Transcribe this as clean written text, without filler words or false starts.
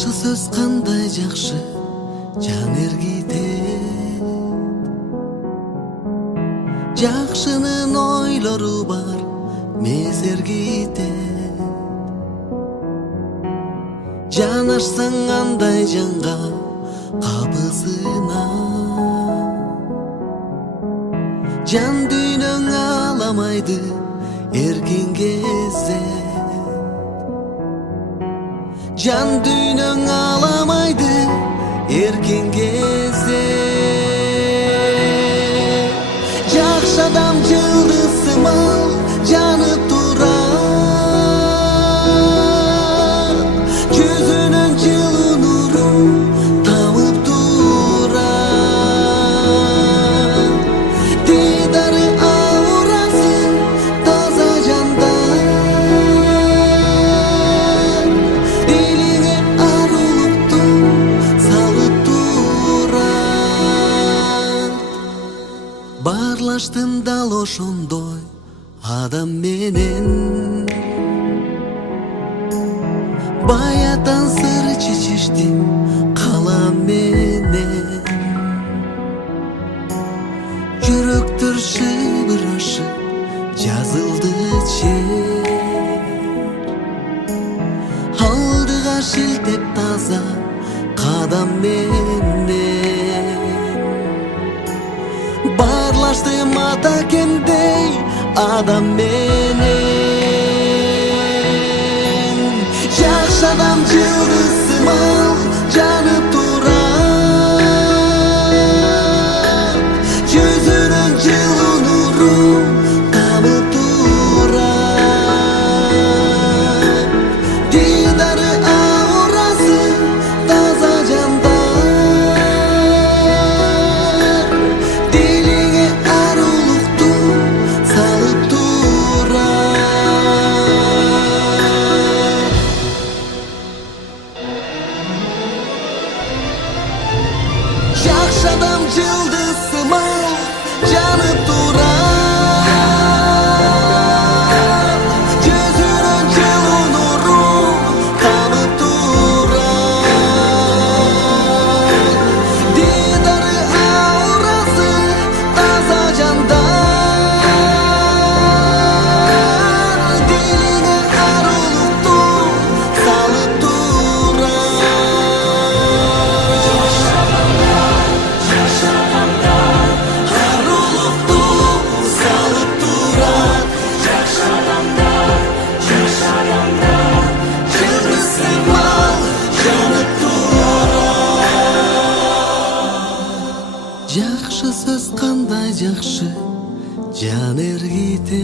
Жакшы сөз кандай жакшы жан эргитет. Жакшынын ойлору бар мез эргитет. Жанашсаң андай жанга капысына, жан дүйнөң аламайды эркин кезде. Жан дүйнөң аламайды эркин кезде. Жакшы адам жылдыз сымал жанып турат, жүзүнүн жылуу нуру тамып турат. Дидары аурасы таза жандар, дилиңе арулукту салып турат. Барлаштым дал ошондой адам менен, баятан сыр чечиштим калам менен. Жүрөктөр шыбырашып жазылды чер, алдыга шилтеп таза кадам менен. Барлаштым атакендей адам менен. Жакшы адам жылдыз сымал жанып турат, жүзүнүн жылуу нуру тамып турат. Дидары аурасы таза жандар, дилиңе арулукту салып турат. Жакшы адам жылдыз сымал жанып турат, жүзүнүн жылуу нуру тамып турат. Дидары аурасы таза жандар, дилиңе арулукту салып турат. Арулукту салып турат. Жылдыз сымал жанып турат. Жакшы сөз кандай жакшы жан эргитет.